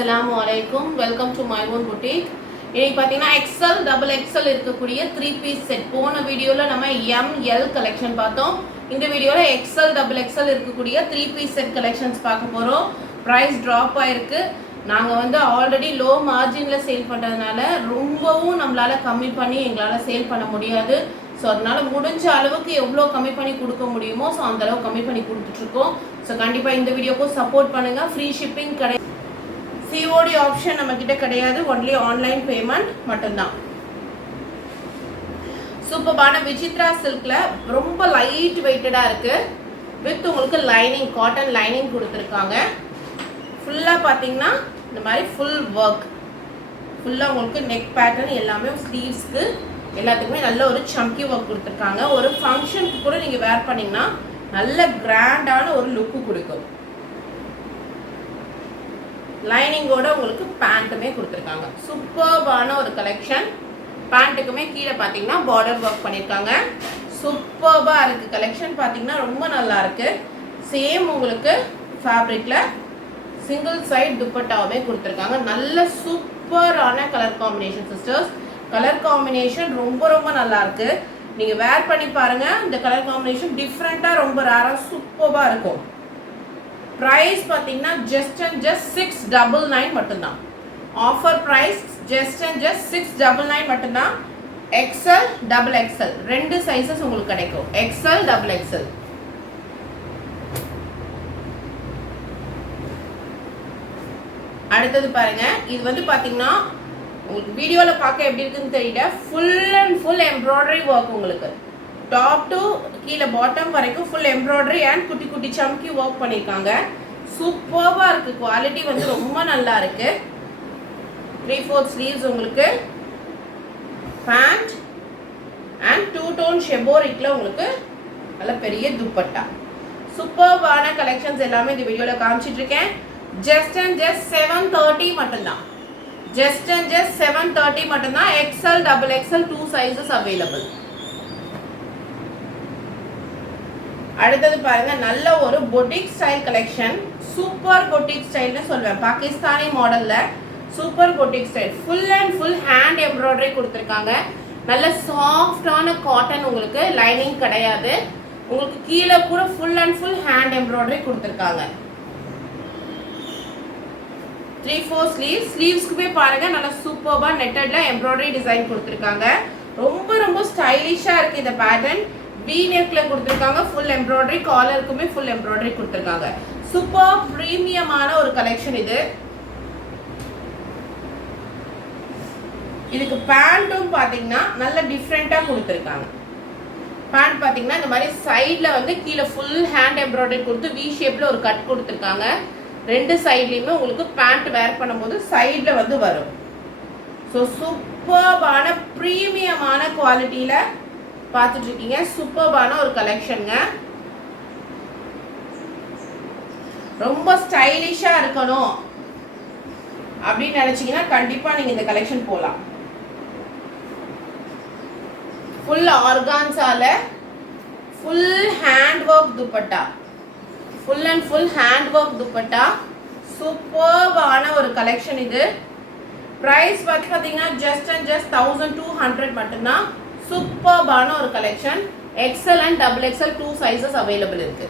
Assalamu alaikum. Welcome to my own boutique. இன்னைக்கு பாத்தீங்கன்னா XL double XL இருக்கக்கூடிய 3 piece set. போன வீடியோல நம்ம ML collection பார்த்தோம். இந்த வீடியோல XL double XL இருக்கக்கூடிய 3 piece set collections பார்க்க போறோம். Price drop ஆயிருக்கு. நாங்க வந்து ஆல்ரெடி லோ மார்ஜின்ல சேல் பண்றதுனால ரொம்பவும் நம்மளால கம்மி பண்ணி எங்களால சேல் பண்ண முடியாது. ஸோ அதனால முடிஞ்ச அளவுக்கு எவ்வளோ கம்மி பண்ணி கொடுக்க முடியுமோ ஸோ அந்த அளவுக்கு கம்மி பண்ணி கொடுத்துட்ருக்கோம். ஸோ கண்டிப்பாக இந்த வீடியோக்கும் சப்போர்ட் பண்ணுங்கள். ஃப்ரீ ஷிப்பிங் கிடையாது, சிஓடி ஆப்ஷன் நம்மக்கிட்ட கிடையாது, ஒன்லி ஆன்லைன் பேமெண்ட் மட்டும்தான். சூப்பர்பான விசித்ரா சில்கில் ரொம்ப லைட் வெயிட்டடாக இருக்குது. வித் உங்களுக்கு லைனிங், காட்டன் லைனிங் கொடுத்துருக்காங்க. ஃபுல்லாக பார்த்தீங்கன்னா இந்த மாதிரி ஃபுல் ஒர்க், ஃபுல்லாக உங்களுக்கு நெக் பேட்டர்ன் எல்லாமே ஸ்லீவ்ஸ்க்கு எல்லாத்துக்குமே நல்ல ஒரு சம்கி ஒர்க் கொடுத்துருக்காங்க. ஒரு ஃபங்க்ஷனுக்கு கூட நீங்கள் வேர் பண்ணிங்கன்னா நல்ல கிராண்டான ஒரு லுக்கு கொடுக்கும். லைனிங்கோட உங்களுக்கு பேண்ட்டுமே கொடுத்துருக்காங்க. சூப்பர்பான ஒரு கலெக்ஷன். பேண்ட்டுக்குமே கீழே பார்த்தீங்கன்னா பார்டர் ஒர்க் பண்ணியிருக்காங்க. சூப்பர்பாக இருக்குது கலெக்ஷன். பார்த்தீங்கன்னா ரொம்ப நல்லா இருக்குது. சேம் உங்களுக்கு ஃபேப்ரிக்கில் சிங்கிள் சைட் துப்பட்டாவுமே கொடுத்துருக்காங்க. நல்ல சூப்பரான colour combination sisters. Colour combination ரொம்ப ரொம்ப நல்லா இருக்கு. நீங்க வேர் பண்ணி பாருங்க. இந்த கலர் காம்பினேஷன் டிஃப்ரெண்டா ரொம்ப ரேரா சூப்பரா இருக்கும். பிரைஸ் பாத்தீங்கன்னா ஜஸ்ட் அண்ட் ஜஸ்ட் 699 மட்டும்தான். Offer price just and just 699 மட்டும்தான். XL double XL ரெண்டு சைஸஸ் உங்களுக்கு கிடைக்கும். XL double XL. அடுத்தது பாருங்க. இது வந்து பாத்தீங்கன்னா உங்களுக்கு வீடியோவில் பார்க்க எப்படி இருக்குன்னு தெரியல. Full and full embroidery work உங்களுக்கு. டாப் டு கீழே பாட்டம் வரைக்கும் ஃபுல் எம்ப்ராய்டரி அண்ட் குட்டி குட்டி சம்கி ஒர்க் பண்ணியிருக்காங்க. சூப்பராக இருக்குது. குவாலிட்டி வந்து ரொம்ப நல்லா இருக்குது. 3/4 ஸ்லீவ்ஸ் உங்களுக்கு, பேண்ட் அண்ட் 2 டோன் ஷெபோரிக்கில் உங்களுக்கு நல்ல பெரிய துப்பட்டா. சூப்பர்பான கலெக்ஷன்ஸ் எல்லாமே இந்த வீடியோவில் காமிச்சிட்டு இருக்கேன். ஜஸ்ட் அண்ட் ஜஸ்ட் 730 மட்டும்தான். ஜஸ்ட் அண்ட் ஜஸ்ட் 730 மட்டும்தான். XL double XL 2 sizes available. அடுத்தது பாருங்க, நல்ல ஒரு boutique style collection. Super boutique ஸ்டைல்னு சொல்வேன். பாகிஸ்தானி மாடல்ல super boutique style. Full and full hand embroidery கொடுத்துருக்காங்க. நல்ல சாஃப்டான காட்டன், உங்களுக்கு லைனிங் கிடையாது. உங்களுக்கு கீழே கூட full and full hand embroidery கொடுத்துருக்காங்க. 3/4 ஸ்லீவ்ஸ். ஸ்லீவ்ஸ்க்குமே பாருங்க நல்லா சூப்பர்பா நெட்டட்ல எம்ப்ராய்டரி டிசைன் கொடுத்துருக்காங்க. ரொம்ப ரொம்ப ஸ்டைலிஷா இருக்கு இந்த பேட்டர்ன். வி நெக்ல கொடுத்துருக்காங்க ஃபுல் எம்ப்ராய்டரி. காலருக்குமே ஃபுல் எம்ப்ராய்டரி கொடுத்துருக்காங்க. சூப்பர் பிரீமியமான ஒரு கலெக்ஷன் இது. இதுக்கு பேண்ட்டும் பாத்தீங்கன்னா நல்ல டிஃப்ரெண்டா கொடுத்துருக்காங்க. பேண்ட் பாத்தீங்கன்னா இந்த மாதிரி சைட்ல வந்து கீழே ஃபுல் ஹேண்ட் எம்ப்ராய்டரி கொடுத்து வி ஷேப்ல ஒரு கட் கொடுத்துருக்காங்க. ரெண்டு சைட்லையுமே உங்களுக்கு பேண்ட் வேர் பண்ணும்போது சைடில் வந்து வரும். ஸோ சூப்பர்பான ப்ரீமியமான குவாலிட்டியில் பார்த்துட்டு இருக்கீங்க. சூப்பர்பான ஒரு கலெக்ஷனுங்க. ரொம்ப ஸ்டைலிஷாக இருக்கணும் அப்படின்னு நினச்சிங்கன்னா கண்டிப்பாக நீங்கள் இந்த கலெக்ஷன் போகலாம். ஃபுல் ஆர்கான்ஸால full hand work dupatta, full and full hand work dupatta. சூப்பர்பான ஒரு கலெக்ஷன் இது. ப்ரைஸ் பார்த்தீங்கன்னா ஜஸ்ட் அண்ட் ஜஸ்ட் 1200 மட்டும்தான். சூப்பர்பான ஒரு collection. XL and double XL 2 sizes available இருக்கு.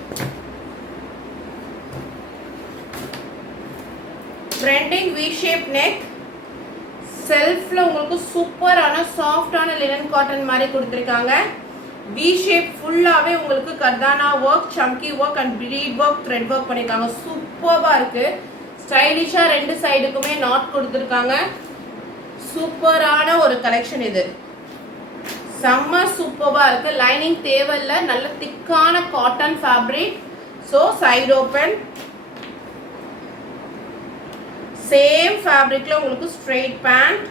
Trending V shape neck. செல்ஃப்ல உங்களுக்கு சூப்பரான சாஃப்டான லினன் காட்டன் மாதிரி கொடுத்துருக்காங்க. வி ஷேப் ஃபுல்லாகவே உங்களுக்கு kardana work, chamki work and bead work, thread work பண்ணியிருக்காங்க. சூப்பராக இருக்கு. ஸ்டைலிஷாக ரெண்டு சைடுக்குமே நாட் கொடுத்துருக்காங்க. சூப்பரான ஒரு கலெக்ஷன் இது. செம்ம சூப்பராக இருக்கு. லைனிங் தேவையில்லை, நல்ல திக்கான cotton fabric. So side open. Same ஃபேப்ரிக்ல உங்களுக்கு ஸ்ட்ரெயிட் பேண்ட்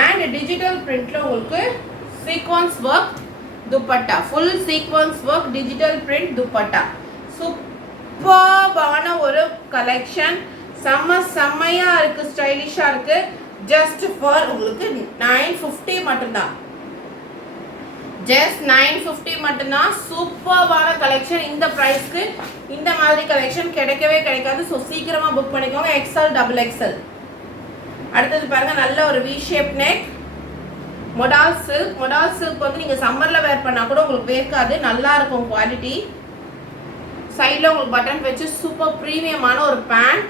அண்ட் டிஜிட்டல் பிரிண்ட்ல உங்களுக்கு sequins work dupatta. Full sequins work digital print dupatta. சூப்பர்பான ஒரு கலெக்ஷன். செம்மையா இருக்கு, ஸ்டைலிஷா இருக்கு. ஜஸ்ட் ஃபார் உங்களுக்கு 950 மட்டும்தான். ஜஸ்ட் 950 மட்டும்தான். சூப்பர்வான கலெக்ஷன். இந்த ப்ரைஸ்க்கு இந்த மாதிரி கலெக்ஷன் கிடைக்கவே கிடைக்காது. ஸோ சீக்கிரமாக புக் பண்ணிக்கோங்க. XL XXL. அடுத்தது பாருங்க, நல்ல ஒரு V shape neck, மொடால் silk. மொடால் silk வந்து நீங்கள் சம்மரில் வேர் பண்ணால் கூட உங்களுக்கு வேர்க்காது, நல்லா இருக்கும் குவாலிட்டி. சைடில் உங்களுக்கு பட்டன் வச்சு சூப்பர் ப்ரீமியமான ஒரு பேண்ட்.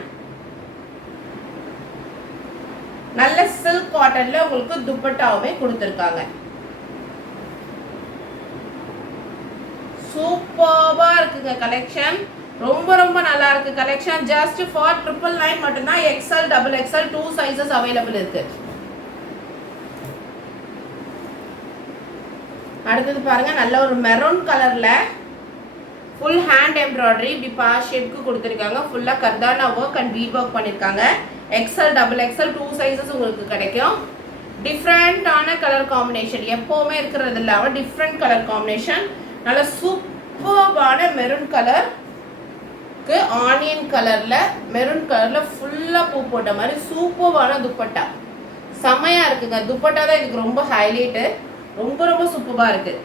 நல்ல சில்க் காட்டன்ல உங்களுக்கு துப்பட்டாவுமே கொடுத்துருக்காங்க. சூப்பர்பா இருக்குங்க கலெக்ஷன். ரொம்ப ரொம்ப நல்லா இருக்கு கலெக்ஷன். ஜஸ்ட் ஃபார் 999 மட்டும்தான். XL XXL 2 சைஸஸ் அவைலபிள் இருக்கு. அடுத்தது பாருங்க, நல்ல ஒரு மெரூன் கலர்ல ஃபுல் ஹேண்ட் எம்ப்ராய்டரி இப்படி பா ஷேப்க்கு கொடுத்துருக்காங்க. ஃபுல்லாக கர்தானா ஒர்க் அண்ட் பீட் ஒர்க் பண்ணியிருக்காங்க. XL XXL 2 சைஸஸ் உங்களுக்கு கிடைக்கும். டிஃப்ரெண்ட்டான கலர் காம்பினேஷன், எப்போவுமே இருக்கிறது இல்லாமல் டிஃப்ரெண்ட் கலர் காம்பினேஷன். நல்ல சூப்பர்பான மெரூன் கலருக்கு ஆனியன் கலரில், மெரூன் கலரில் ஃபுல்லாக பூ போட்ட மாதிரி சூப்பர்பான துப்பட்டா. செம்மையாக இருக்குங்க. துப்பட்டா தான் இதுக்கு ரொம்ப ஹைலைட்டு. ரொம்ப ரொம்ப சூப்பராக இருக்குது.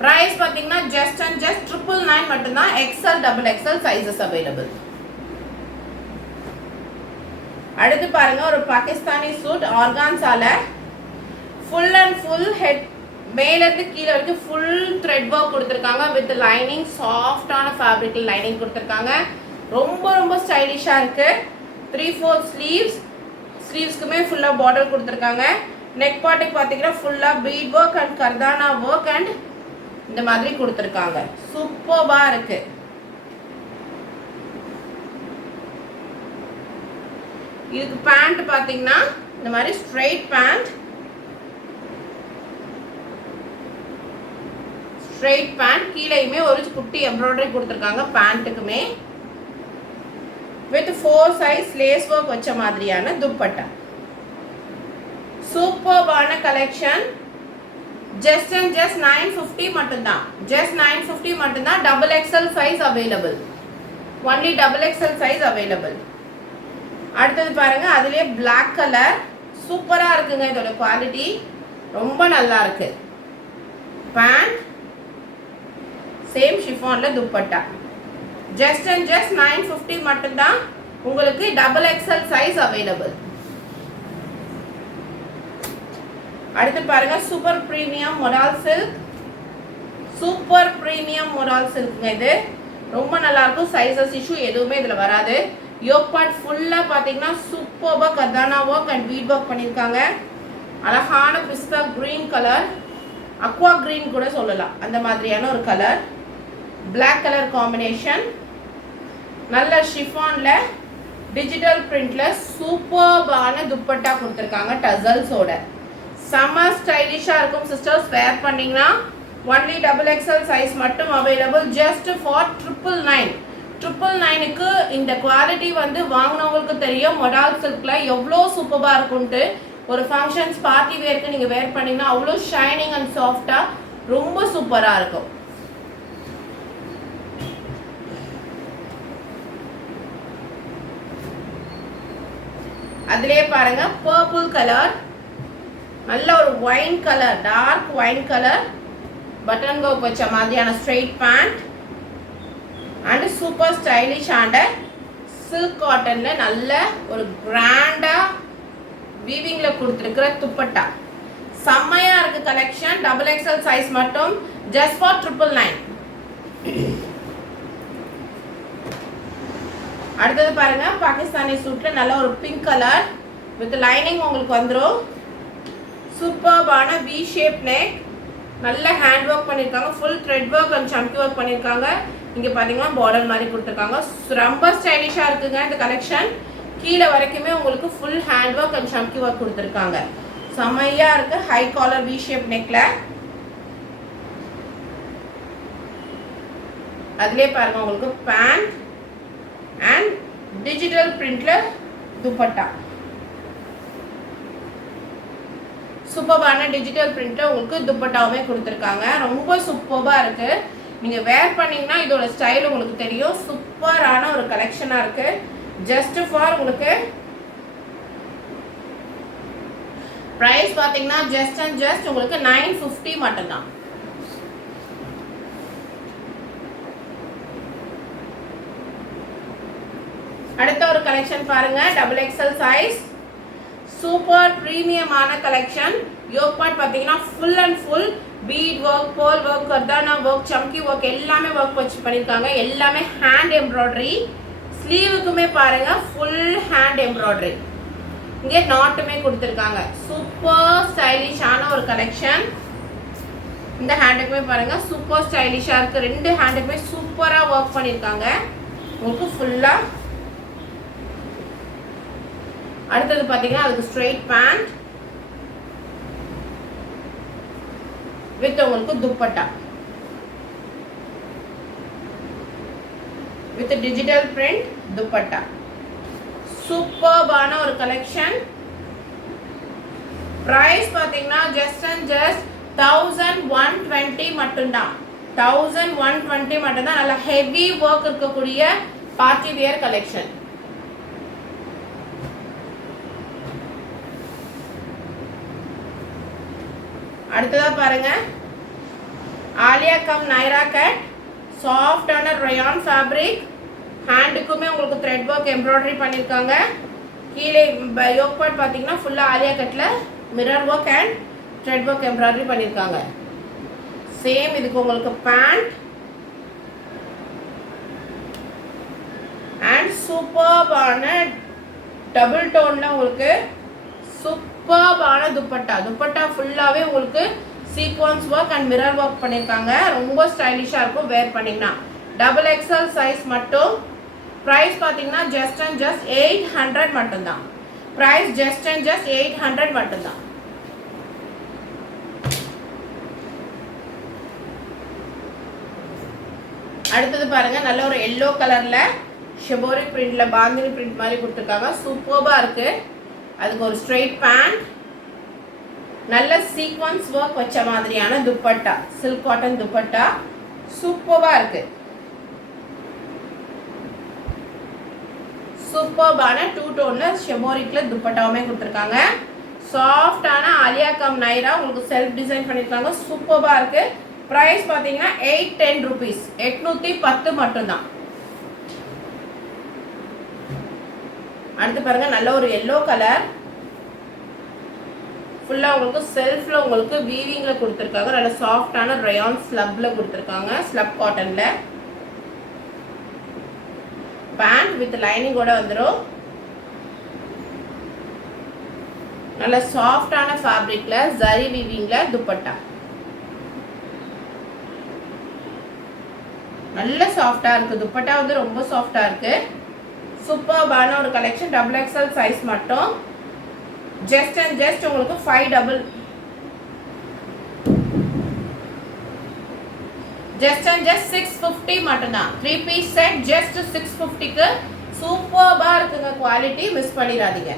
ப்ரைஸ் பார்த்தீங்கன்னா ஜஸ்ட் அண்ட் ஜஸ்ட் 999 மட்டும்தான். XL XXL sizes available. அடுத்து பாருங்க, ஒரு பாகிஸ்தானி சூட் ஆர்கான்ஸால ஃபுல் அண்ட் ஃபுல் ஹெட் மேலேருந்து கீழே வரைக்கும் ஃபுல் த்ரெட் ஒர்க் கொடுத்துருக்காங்க. வித் லைனிங், சாஃப்டான ஃபேப்ரிக்கில் லைனிங் கொடுத்துருக்காங்க. ரொம்ப ரொம்ப ஸ்டைலிஷாக இருக்குது. 3/4 ஸ்லீவ்ஸ். ஸ்லீவ்ஸ்க்குமே ஃபுல்லாக பார்டர் கொடுத்துருக்காங்க. நெக் பார்ட்டுக்கு பார்த்தீங்கன்னா ஃபுல்லாக bead work and kardana work and இந்த மாதிரி கொடுத்துருக்காங்க. சூப்பர்பாக இருக்குது. இதுக்கு பேண்ட் பார்த்தீங்கன்னா இந்த மாதிரி ஸ்ட்ரெயிட் பேண்ட், ஸ்ட்ரெயிட் பேண்ட். கீழேயுமே ஒரு குட்டி எம்ப்ராய்டரி கொடுத்துருக்காங்க பேண்ட்டுக்குமே. வித் 4 சைஸ் லேஸ் ஒர்க் வச்ச மாதிரியான துப்பட்டா. சூப்பர்பான கலெக்ஷன். ஜஸ்ட் அண்ட் ஜஸ்ட் 950 மட்டும்தான். ஜஸ்ட் 950 மட்டும்தான். XXL size available. Only XXL size available. அடுத்தது பாருங்க, அதுலேயே பிளாக் கலர் சூப்பராக இருக்குங்க. இதோட குவாலிட்டி ரொம்ப நல்லா இருக்கு. பேண்ட் சேம் ஷிஃபான்ல துப்பட்டா. ஜஸ்ட் அண்ட் ஜஸ்ட் 950 மட்டும்தான். உங்களுக்கு XXL சைஸ் அவைலபிள். அடுத்து பாருங்க, super premium modal silk. Super premium modal சில்க்ங்க. இது ரொம்ப நல்லா இருக்கும். சைஸஸ் இஷ்யூ எதுவுமே இதில் வராது. யோக் பார்ட் ஃபுல்லாக பார்த்தீங்கன்னா சூப்பராக கர்தானா ஒர்க் அண்ட் பீட் ஒர்க் பண்ணியிருக்காங்க. அழகான பிஸ்தா க்ரீன் கலர், அக்வா க்ரீன் கூட சொல்லலாம், அந்த மாதிரியான ஒரு கலர். Black colour combination. நல்ல ஷிஃபானில் டிஜிட்டல் பிரிண்டில் சூப்பர்பான துப்பட்டா கொடுத்துருக்காங்க டசல்ஸோட. செம்ம ஸ்டைலிஷாக இருக்கும் சிஸ்டர்ஸ். வேர் பண்ணிங்கன்னா ஒன்லி XXL சைஸ் மட்டும் அவைலபிள். Just for 999. 999க்கு இந்த குவாலிட்டி வந்து வாங்கினவங்களுக்கு தெரியும் மொடால் சில்கில் எவ்வளோ சூப்பராக இருக்கும்ட்டு. ஒரு ஃபங்க்ஷன்ஸ் பார்ட்டி வேருக்கு நீங்கள் வேர் பண்ணிங்கன்னா அவ்வளோ ஷைனிங் அண்ட் சாஃப்டாக ரொம்ப சூப்பராக இருக்கும். அதுலேயே பாருங்க, பர்பிள் கலர், நல்ல ஒரு wine colour, dark wine colour, button கோப் வச்ச மாதிரியான straight pant and super stylish and silk காட்டன்ல நல்ல ஒரு கிராண்டா வீவிங்ல கொடுத்துருக்கிற துப்பட்டா. செம்மையா இருக்கு கலெக்ஷன். XXL சைஸ் மட்டும். Just for 999. அடுத்தது பாருங்க, பாகிஸ்தானி சூட்ல நல்ல ஒரு பிங்க் கலர் வித் லைனிங் உங்களுக்கு வந்துடும். சூப்பர்பான வி ஷேப் நெக், நல்ல ஹேண்ட் ஒர்க் பண்ணியிருக்காங்க. Full thread work and chamki work பண்ணியிருக்காங்க. இங்கே பார்த்தீங்கன்னா பார்டர் மாதிரி கொடுத்துருக்காங்க. ரொம்ப ஸ்டைலிஷாக இருக்குங்க இந்த கலெக்ஷன். கீழே வரைக்குமே உங்களுக்கு full hand work and chamki work கொடுத்துருக்காங்க. செம்மையாக இருக்குது. ஹை காலர் வி ஷேப் நெக்கில். அதுலேயே பாருங்கள் உங்களுக்கு பேண்ட் அண்ட் டிஜிட்டல் பிரிண்டில் துப்பட்டா. சூப்பரான டிஜிட்டல் பிரிண்ட்டில் உங்களுக்கு துப்பட்டாவுமே கொடுத்துருக்காங்க. ரொம்ப சூப்பராக இருக்குது. நீங்கள் வேர் பண்ணிங்கன்னா இதோட ஸ்டைல் உங்களுக்கு தெரியும். சூப்பரான ஒரு கலெக்ஷனாக இருக்குது. ஜஸ்ட் ஃபார் உங்களுக்கு பிரைஸ் பாத்தீங்கன்னா ஜஸ்ட் அண்ட் ஜஸ்ட் உங்களுக்கு 950 மட்டும்தான். அடுத்த ஒரு கலெக்ஷன் பாருங்க, டபுள் எக்ஸ்எல் சைஸ், சூப்பர் பிரீமியமான கலெக்ஷன். யோக் பார்ட் பாத்தீங்கன்னா full and full bead work, pearl work, kardana work, chamki work எல்லாமே ஒர்க் வச்சு பண்ணிருக்காங்க. எல்லாமே ஹேண்ட் எம்ப்ராய்டரி. ஸ்லீவுக்குமே பாருங்க ஃபுல் ஹேண்ட் எம்ப்ராய்டரி. இங்கே நாட்டுமே கொடுத்துருக்காங்க. சூப்பர் ஸ்டைலிஷான ஒரு கலெக்ஷன். இந்த ஹேண்டுக்குமே பாருங்க சூப்பர் ஸ்டைலிஷா இருக்கு. ரெண்டு ஹேண்டுக்குமே சூப்பரா ஒர்க் பண்ணிருக்காங்க உங்களுக்கு ஃபுல்லா. அடுத்தது பாத்தீங்கன்னா அதுக்கு ஸ்ட்ரெயிட் பேண்ட் வித் உங்களுக்கு dupatta with digital print dupatta. சூப்பர்பான ஒரு கலெக்ஷன். பிரைஸ் பாத்தீங்கன்னா ஜஸ்ட் அண்ட் ஜஸ்ட் 1120 மட்டும்தான். 1120 மட்டும்தான். நல்ல ஹெவி ஒர்க் இருக்கக்கூடிய பார்ட்டி வியர் கலெக்ஷன். அடுத்ததா பாருங்க, ஆலியா கம் நைரா கட், சாஃப்டான ரயான் ஃபேப்ரிக். ஹேண்டுக்குமே உங்களுக்கு த்ரெட் ஒர்க் எம்ப்ராய்டரி பண்ணியிருக்காங்க. கீழே யோக் பார்ட் பார்த்தீங்கன்னா ஃபுல்லாக ஆலியா கட்டில் mirror work and thread work embroidery பண்ணியிருக்காங்க. சேம் இதுக்கு உங்களுக்கு பேண்ட் அண்ட் சூப்பர்பான டபுள் டோனில் உங்களுக்கு சூப்பர்பான துப்பட்டா. துப்பட்டா ஃபுல்லாகவே உங்களுக்கு sequins work and mirror work பண்ணியிருக்காங்க. ரொம்ப ஸ்டைலிஷாக இருக்கும் வேர் பண்ணிங்கன்னா. டபுள் எக்ஸ்எல் சைஸ் மட்டும். ப்ரைஸ் பார்த்தீங்கன்னா ஜஸ்ட் அண்ட் ஜஸ்ட் 800 மட்டும்தான். ப்ரைஸ் ஜஸ்ட் அண்ட் ஜஸ்ட் 800 மட்டும்தான். அடுத்தது பாருங்க, நல்ல ஒரு எல்லோ கலர்ல ஷிபோரி பிரிண்ட்ல பாந்தினி பிரிண்ட் மாதிரி கொடுத்துருக்காங்க. சூப்பர்பா இருக்கு. அதுக்கு ஒரு ஸ்ட்ரெயிட் பேண்ட், நல்ல சீக்வன்ஸ் ஒர்க் வச்ச மாதிரியான துப்பட்டா, சில்க் காட்டன் துப்பட்டா. சூப்பர்பா இருக்கு. சூப்பர்பான டூ டோன்ல ஷெமோரிக்ல துப்பட்டாவுமே கொடுத்துருக்காங்க. சாஃப்டான ஆலியா கம் நைரா உங்களுக்கு செல்ஃப் டிசைன் பண்ணியிருக்காங்க. சூப்பர்பா இருக்கு. பிரைஸ் பார்த்தீங்கன்னா 810 rupees, 810 மட்டும்தான். அடுத்து பாருங்க, நல்ல ஒரு எல்லோ கலர். ஃபுல்லா உங்களுக்கு செல்ஃப்ல உங்களுக்கு வீவிங்ல கொடுத்துருக்காங்க. நல்ல சாஃப்டான ரயான் ஸ்லப்ல கொடுத்துருக்காங்க. ஸ்லப் காட்டன்ல பேண்ட் வித் லைனிங்கோட வந்துடும். நல்ல சாஃப்டான ஃபேப்ரிக்ல ஜரி வீவிங்ல துப்பட்டா. நல்ல சாஃப்டா இருக்கு. துப்பட்டா வந்து ரொம்ப சாஃப்டா இருக்கு. சூப்பர்பான ஒரு கலெக்ஷன். டபுள் எக்ஸ்எல் சைஸ் மட்டும். ஜஸ்ட் அண்ட் ஜஸ்ட் உங்களுக்கு 5 ஜஸ்ட் அண்ட் ஜஸ்ட் 650 மட்டும்தான். 3 பீஸ் செட் ஜஸ்ட் 650க்கு சூப்பர்பா இருக்குங்க. குவாலிட்டி மிஸ் பண்ணிடாதீங்க.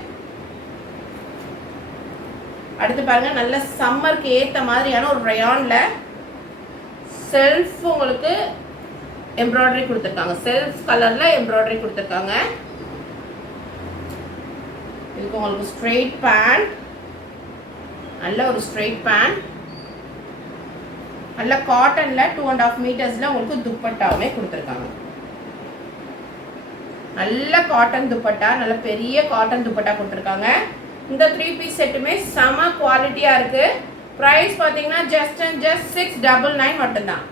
அடுத்து பாருங்க, நல்ல சம்மருக்கு ஏத்த மாதிரியான ஒரு ரயான்ல செல்ஃப் உங்களுக்கு எம்ப்ராய்டரி கொடுத்துருக்காங்க. செல்ஃப் கலர்ல எம்ப்ராய்டரி கொடுத்துருக்காங்க. இதுக்கு உங்களுக்கு ஸ்ட்ரெயிட் பேண்ட், நல்ல ஒரு ஸ்ட்ரெயிட் பேண்ட், நல்ல காட்டன்ல 2.5 மீட்டர்ஸ்ல உங்களுக்கு துப்பட்டாவுமே கொடுத்துருக்காங்க. நல்ல காட்டன் துப்பட்டா, நல்ல பெரிய காட்டன் துப்பட்டா கொடுத்துருக்காங்க. இந்த 3 பீஸ் செட்டுமே செம குவாலிட்டியா இருக்கு. பிரைஸ் பாத்தீங்கன்னா ஜஸ்ட் அண்ட் ஜஸ்ட் 699 மட்டும்தான்.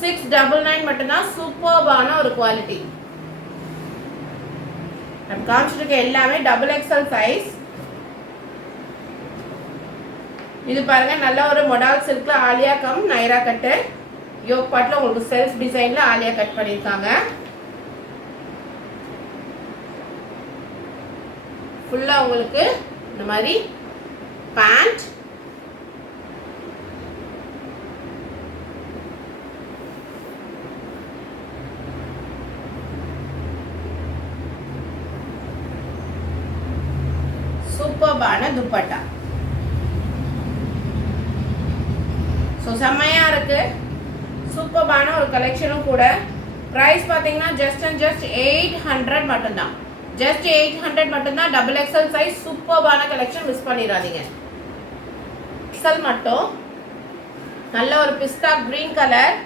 699 மட்டும்தான். சூப்பர்பான ஒரு குவாலிட்டி. நம்ம காமிச்சிருக்க எல்லாமே டபுள் எக்ஸ்எல் சைஸ். இது பாருங்க, நல்ல ஒரு மொடால் சில்க்ல ஆலியா கம் நைரா கட்டு. யோக் பார்ட்ல உங்களுக்கு செல்ஃப் டிசைன்ல ஆலியா கட் பண்ணிருக்காங்க. ஃபுல்லா உங்களுக்கு இந்த மாதிரி பேண்ட், சூப்பர்பான துப்பட்டா. ஸோ செம்மையா இருக்கு. சூப்பர்பான ஒரு கலெக்ஷனும் கூட. ப்ரைஸ் பார்த்தீங்கன்னா ஜஸ்ட் அண்ட் ஜஸ்ட் 800 மட்டும்தான். ஜஸ்ட் 800 மட்டும்தான். Double XL size. சூப்பர்பான கலெக்ஷன், மிஸ் பண்ணிடாதீங்க. எக்ஸல் மட்டும். நல்ல ஒரு பிஸ்தா கிரீன் கலர்,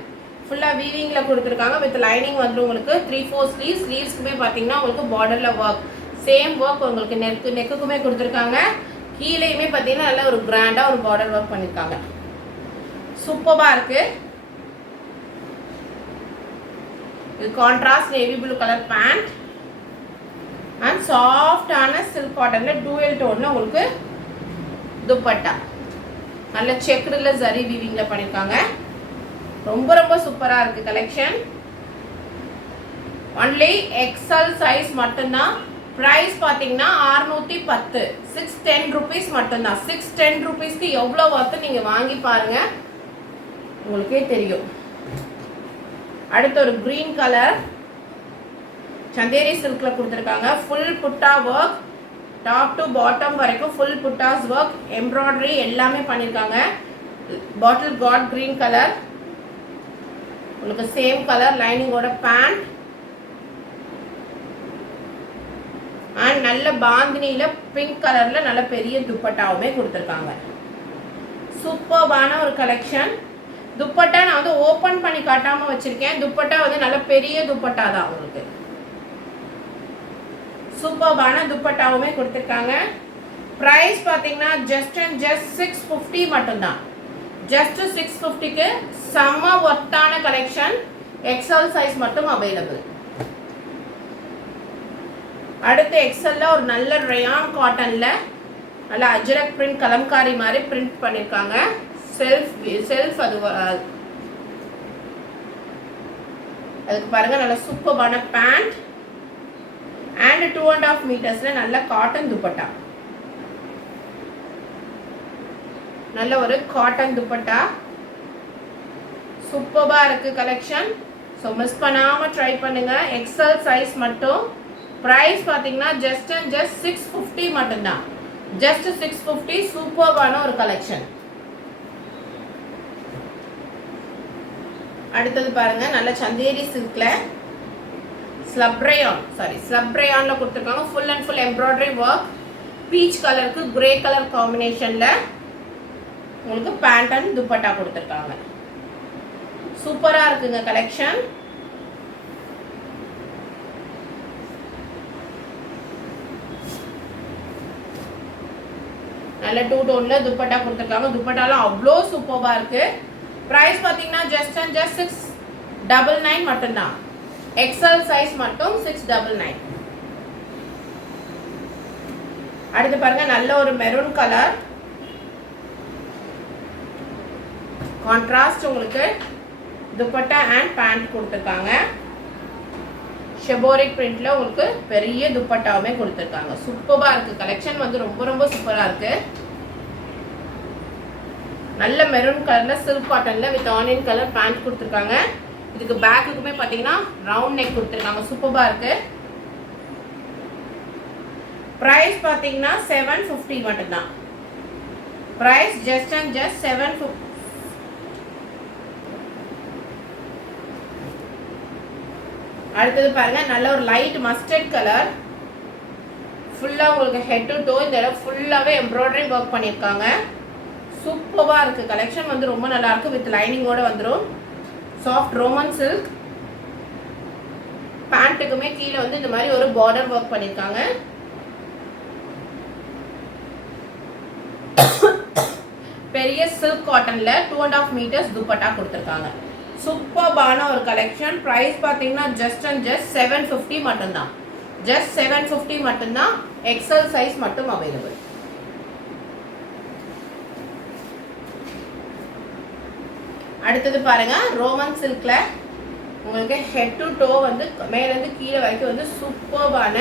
ஃபுல்லாக வீவிங்கில் கொடுத்துருக்காங்க. வித் லைனிங் வந்து உங்களுக்கு 3/4 ஸ்லீவ்ஸ். ஸ்லீவ்ஸ்க்குமே பார்த்தீங்கன்னா உங்களுக்கு பார்டரில் ஒர்க், சேம் ஒர்க் உங்களுக்கு நெக்குக்குமே கொடுத்துருக்காங்க. கீழேயுமே பார்த்தீங்கன்னா நல்ல ஒரு கிராண்டாக ஒரு பார்டர் ஒர்க் பண்ணியிருக்காங்க. சூப்பராக இருக்குது. இது contrast navy blue colour pant and சாஃப்டான சில்க் காட்டனில் டூயல் டோனில் உங்களுக்கு துப்பட்டா. நல்ல செக்குடில் ஜரி வீவிங்கில் பண்ணியிருக்காங்க. ரொம்ப ரொம்ப சூப்பராக இருக்குது கலெக்ஷன். ஒன்லி எக்ஸல் சைஸ் மட்டும்தான். ப்ரைஸ் பார்த்தீங்கன்னா 610, 610 rupees மட்டும்தான். 610 rupeesக்கு எவ்வளோ ஒர்த்து நீங்கள் வாங்கி பாருங்கள், உங்களுக்கே தெரியும். அடுத்து ஒரு கிரீன் கலர் சந்தேரி சில்கில் கொடுத்துருக்காங்க. ஃபுல் புட்டா ஒர்க், டாப் டு பாட்டம் வரைக்கும் ஃபுல் புட்டாஸ் ஒர்க், எம்ப்ராய்டரி எல்லாமே பண்ணியிருக்காங்க. பாட்டில் காட் கிரீன் கலர், உங்களுக்கு சேம் கலர் லைனிங்கோட பேண்ட் அண்ட் நல்ல பாந்தினியில் பிங்க் கலரில் நல்ல பெரிய துப்பட்டாவுமே கொடுத்துருக்காங்க. சூப்பர்பான ஒரு கலெக்ஷன். துப்பட்டா நான் வந்து ஓப்பன் பண்ணி காட்டாமல் வச்சுருக்கேன். துப்பட்டா வந்து நல்ல பெரிய துப்பட்டா தான் உங்களுக்கு. சூப்பர்பான துப்பட்டாவுமே கொடுத்துருக்காங்க. ப்ரைஸ் பார்த்தீங்கன்னா ஜஸ்ட் அண்ட் ஜஸ்ட் 650 மட்டும்தான். ஜஸ்ட் 650க்கு செம்ம ஒர்த்தான கலெக்ஷன். எக்ஸல் சைஸ் மட்டும் அவைலபிள். அடுத்து எக்ஸலில் ஒரு நல்ல ரயான் காட்டனில் நல்ல அஜ்ரக் பிரிண்ட் கலம்காரி மாதிரி பிரிண்ட் பண்ணியிருக்காங்க. செல்ஃப் அதுக்கு பாருங்க நல்ல சூப்பரான பேண்ட் அண்ட் 2.5 மீட்டர்ஸ்ல நல்ல காட்டன் துப்பட்டா. நல்ல ஒரு காட்டன் துப்பட்டா சூப்பரா இருக்கு கலெக்ஷன். ஸோ மிஸ் பண்ணாம ட்ரை பண்ணுங்க. எக்ஸல் சைஸ் மட்டும். ப்ரைஸ் பார்த்தீங்கன்னா ஜஸ்ட் அண்ட் ஜஸ்ட் 650 மட்டும்தான். ஜஸ்ட் 650. சூப்பரான ஒரு கலெக்ஷன். அடுத்தது பாருங்க நல்ல சந்தேரி சில்க்ல ஸ்லப் ரயான்ல கொடுத்துருக்காங்க. Full and full embroidery work, beach கலருக்கு கிரே கலர் காம்பினேஷன்ல உங்களுக்கு பேண்ட் அண்ட் துப்பட்டா கொடுத்துருக்காங்க. சூப்பரா இருக்குங்க கலெக்ஷன். நல்ல 2 டோன்ல துப்பட்டா கொடுத்துருக்காங்க. துப்பட்டாலாம் அவ்வளோ சூப்பரா இருக்கு. ப்ரைஸ் பார்த்தீங்கன்னா ஜஸ்ட் அண்ட் ஜஸ்ட் 699 மட்டும்தான். எக்ஸல் சைஸ் மட்டும் 699. அடுத்து பாருங்க நல்ல ஒரு மெரூன் கலர் கான்ட்ராஸ்ட் உங்களுக்கு துப்பட்டா அண்ட் பேண்ட் கொடுத்துருக்காங்க. ஷெபோரிக் பிரிண்ட்ல உங்களுக்கு பெரிய துப்பட்டாவுமே கொடுத்துருக்காங்க. சூப்பரா இருக்கு கலெக்ஷன். வந்து ரொம்ப ரொம்ப சூப்பரா இருக்கு. நல்ல மெரூன் கலர்ல சில்க் காட்டன்ல வித் ஆனியன் கலர் பேண்ட் கொடுத்துருக்காங்க. இதுக்கு பேக்குக்குமே பார்த்தீங்கன்னா ரவுண்ட் நெக் கொடுத்துருக்காங்க. சூப்பரா இருக்கு. ப்ரைஸ் பார்த்தீங்கன்னா 750 மட்டும்தான். Price just and just 750. அடுத்தது பாருங்க நல்ல ஒரு லைட் மஸ்டர்ட் கலர், ஃபுல்லாக உங்களுக்கு ஹெட் டு டோ இந்த இடம் ஃபுல்லாகவே எம்ப்ராய்டரி ஒர்க் பண்ணியிருக்காங்க. சூப்பராக இருக்குது கலெக்ஷன். வந்து ரொம்ப நல்லா இருக்கு. வித் லைனிங்கோட வந்துடும். Soft Roman silk. பேண்ட்டுக்குமே கீழே வந்து இந்த மாதிரி ஒரு பார்டர் ஒர்க் பண்ணியிருக்காங்க. பெரிய சில்க் காட்டன்ல 2.5 மீட்டர்ஸ் துப்பட்டா கொடுத்துருக்காங்க. சூப்பர்பான ஒரு கலெக்ஷன். ப்ரைஸ் பார்த்தீங்கன்னா ஜஸ்ட் அண்ட் ஜஸ்ட் 750 மட்டும்தான். ஜஸ்ட் 750 மட்டும்தான். எக்ஸல் சைஸ் மட்டும் அவைலபிள். அடுத்தது பாருங்க ரோமன் சில்க்ல உங்களுக்கு ஹெட் டு டோ வந்து மேலேருந்து கீழே வரைக்கும் வந்து சூப்பர்பான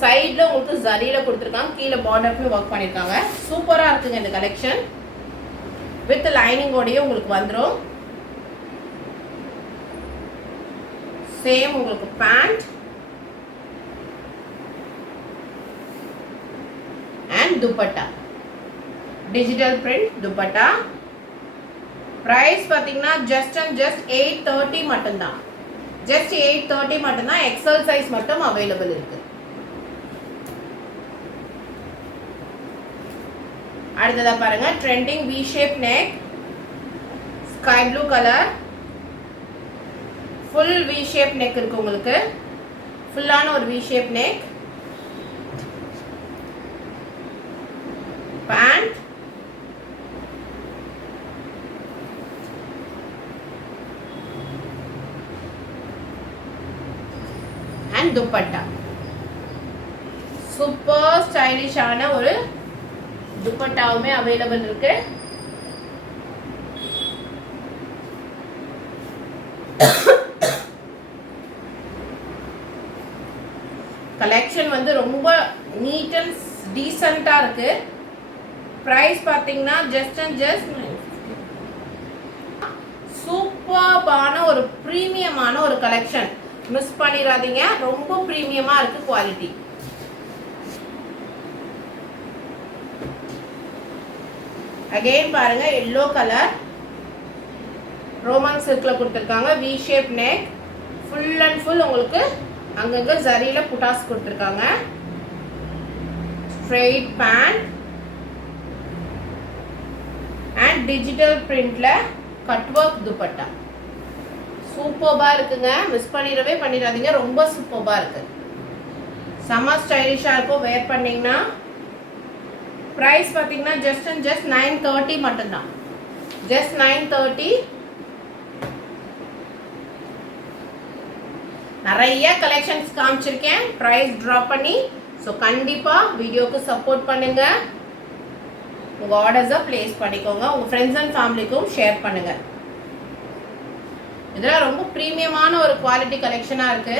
சைடில் உங்களுக்கு ஜரியில் கொடுத்துருக்காங்க. கீழே பார்டருக்குமே ஒர்க் பண்ணியிருக்காங்க. சூப்பராக இருக்குங்க இந்த கலெக்ஷன். வித் லைனிங்கோடையும் உங்களுக்கு வந்துடும். சேம் உங்களுக்கு பேண்ட் அண்ட் துப்பட்டா. டிஜிட்டல் பிரிண்ட் துப்பட்டா. ப்ரைஸ் பார்த்தீங்கன்னா ஜஸ்ட் அண்ட் ஜஸ்ட் 830 மட்டும்தான். ஜஸ்ட் 830 மட்டும்தான். எக்ஸல் சைஸ் மட்டும் அவைலபிள் இருக்கு. அடுத்ததா பாருங்க trending V shape neck, sky blue colour, full V shape neck இருக்கு உங்களுக்கு, ஃபுல்லான ஒரு V shape neck, pant, and dupatta. Super ஸ்டைலிஷான ஒரு துப்பட்டாவுமே அவைலபிள் இருக்கு. கலெக்ஷன் வந்து ரொம்ப நீட் அண்ட் டீசெண்டா இருக்கு. பிரைஸ் பாத்தீங்கன்னா ஜஸ்ட் அண்ட் ஜஸ்ட் சூப்பர்பான ஒரு பிரீமியமான ஒரு கலெக்ஷன். மிஸ் பண்ணிடாதீங்க, ரொம்ப பிரீமியமா இருக்கு குவாலிட்டி. அகைன் பாருங்க எல்லோ கலர், ரோமன் சில்க்ல கொடுத்துருக்காங்க, V shape neck, full and full உங்களுக்கு அங்கங்க ஜரியில புட்டாஸ் கொடுத்துருக்காங்க, ஸ்ட்ரெயிட் பேண்ட் அண்ட் டிஜிட்டல் பிரிண்ட்ல கட் ஒர்க் துப்பட்டா. சூப்பர்பா இருக்குங்க, மிஸ் பண்ணிடவே பண்ணிடாதீங்க, ரொம்ப சூப்பர்பா இருக்கு, செம்ம ஸ்டைலிஷா இருக்கும் வேர் பண்ணீங்கன்னா. பிரைஸ் பார்த்தீங்கன்னா ஜஸ்ட் அண்ட் ஜஸ்ட் 930 மட்டும்தான், ஜஸ்ட் 930. நிறைய கலெக்ஷன்ஸ் காமிச்சிருக்கேன் பிரைஸ் ட்ராப் பண்ணி. ஸோ கண்டிப்பாக வீடியோக்கு சப்போர்ட் பண்ணுங்க, உங்கள் ஆர்டர்ஸை பிளேஸ் பண்ணிக்கோங்க, உங்கள் ஃப்ரெண்ட்ஸ் அண்ட் ஃபேமிலிக்கும் ஷேர் பண்ணுங்க. இதெல்லாம் ரொம்ப ப்ரீமியமான ஒரு குவாலிட்டி கலெக்ஷனாக இருக்கு.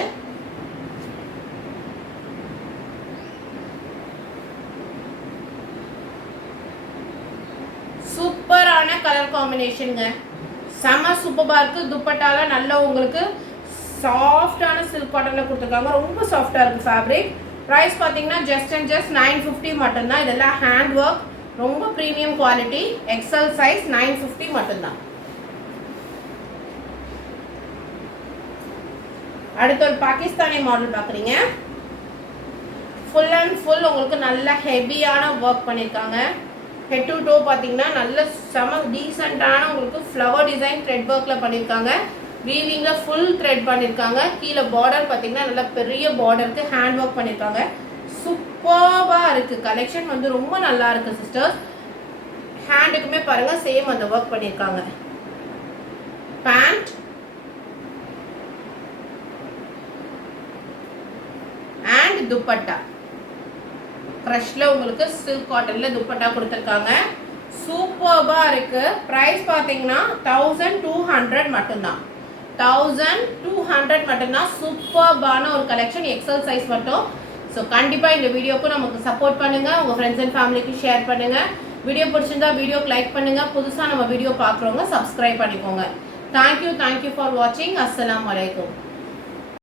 சூப்பரான கலர் காம்பினேஷனுங்க, செம சூப்பராக இருக்கு. துப்பட்டால நல்ல உங்களுக்கு சாஃப்டான சில்க் காட்டன்ல கொடுத்துருக்காங்க, ரொம்ப சாஃப்டா இருக்கு ஃபேப்ரிக். ப்ரைஸ் பார்த்தீங்கன்னா ஜஸ்ட் அண்ட் ஜஸ்ட் 950 மட்டும்தான். இதெல்லாம் ஹேண்ட் ஒர்க், ரொம்ப ப்ரீமியம் குவாலிட்டி, எக்ஸல் சைஸ், 950 மட்டும்தான். அடுத்து ஒரு பாகிஸ்தானி மாடல் பார்க்குறீங்க, ஃபுல் அண்ட் ஃபுல் உங்களுக்கு நல்ல ஹெவியான ஒர்க் பண்ணியிருக்காங்க. ஹெட் டு டோ பார்த்தீங்கன்னா நல்ல செம டீசெண்டான உங்களுக்கு ஃப்ளவர் டிசைன் த்ரெட் ஒர்க்கில் பண்ணியிருக்காங்க, வீவிங்கில் ஃபுல் த்ரெட் பண்ணியிருக்காங்க. கீழே பார்டர் பார்த்தீங்கன்னா நல்ல பெரிய பார்டருக்கு ஹேண்ட் ஒர்க் பண்ணியிருக்காங்க. சூப்பராக இருக்குது கலெக்ஷன், வந்து ரொம்ப நல்லா இருக்குது சிஸ்டர்ஸ். ஹேண்டுக்குமே பாருங்கள் சேம் அந்த ஒர்க் பண்ணியிருக்காங்க. பேண்ட் அண்ட் துப்பட்டா, க்ரஷ்ல உங்களுக்கு சில்க் காட்டன்ல துப்பட்டா கொடுத்துருக்காங்க, சூப்பர்பா இருக்கு. பிரைஸ் பார்த்தீங்கன்னா 1200 மட்டும்தான், 1200 மட்டும்தான். சூப்பர்பான ஒரு கலெக்ஷன், எக்ஸல் சைஸ் மட்டும். ஸோ கண்டிப்பாக இந்த வீடியோக்கு நமக்கு சப்போர்ட் பண்ணுங்க, உங்கள் ஃப்ரெண்ட்ஸ் அண்ட் ஃபேமிலிக்கு ஷேர் பண்ணுங்க. வீடியோ பிடிச்சிருந்தா வீடியோக்கு லைக் பண்ணுங்க, புதுசாக நம்ம வீடியோ பார்க்குறவங்க சப்ஸ்கிரைப் பண்ணிக்கோங்க. தேங்க்யூ ஃபார் வாட்சிங். அஸ்ஸலாமு அலைக்கும்.